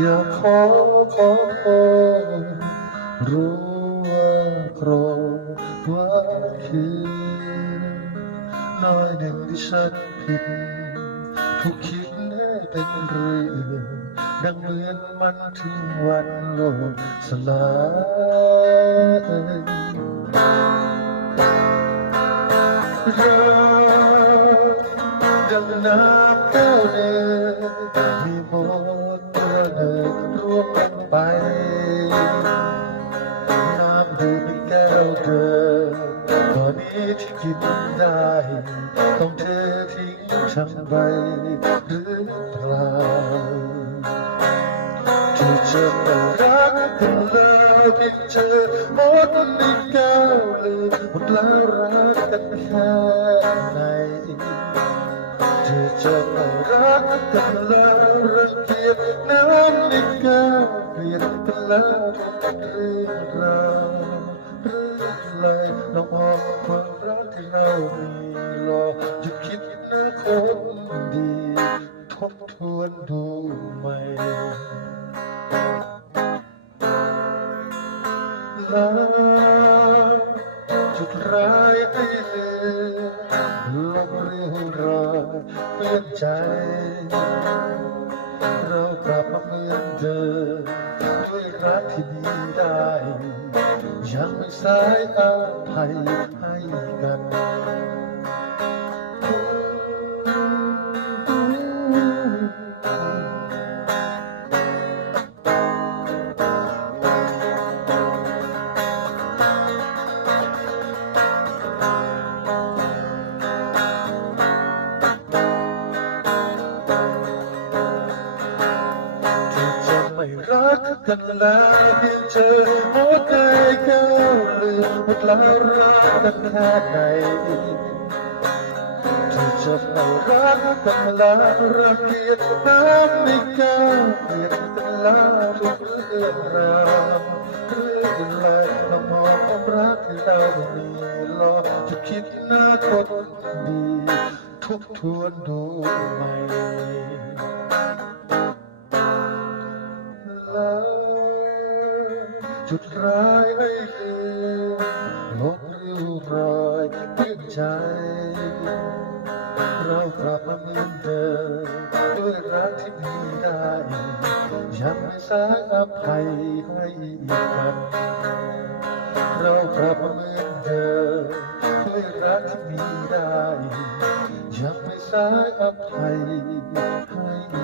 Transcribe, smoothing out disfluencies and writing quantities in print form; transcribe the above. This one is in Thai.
อยากขอรู้ว่าโกรธว่าคือน้อยหนึ่งที่ฉันผิดถูกคิดให้เป็นเรื่องดังเหมือนมันถึงวันโลกสลายรักดังน้ำแก้วหนึ่งมีหมดตัวหนึ่งร่วงลงไปน้ำดื่มในแก้วเดิมก่อนนี้ที่กินได้ต้องเททิ้งทั้งใบหรือเปล่าที่จะไม่รักกันแล้วที่เธอหมดในแก้วลืมหมดแล้วรักกันแค่ไหนที่จะไม่รักกันแล้วรังเกียจน้ำในแก้วเปลี่ยนกันแล้วเป็นเรื่องราวเรื่องอะไรลองมองความรักที่เรามีรอหยุดคิดนะคนดีทบทวนดูไหมลาจุดร้ายให้ลืมลบเรื่องราวเปลี่ยนใจเรากลับมาเหมือนเดิมด้วยรักที่ดีได้ยังไม่สายอภัยให้กันไม่รักกันแล้วเพียงเธอหมดใจแก้วลืมหมดแล้วรักกันแค่ไหนที่จะไม่รักกันแล้วรังเกียจน้ำในแก้วเปลี่ยนกันแล้วทุกเรื่องราวเรื่องอะไรลองมองความรักที่เรามีรอจะคิดหน้าคนดีทบทวนดูไหมจุดร้ายให้ลืมลบริ้วรอยเปลี่ยนใจเรากลับมาเหมือนเดิมด้วยรักที่มีได้ยังไม่สายอภัยให้กันเรากลับมาเหมือนเดิมด้วยรักที่มีได้ยังไม่สายอภัยให้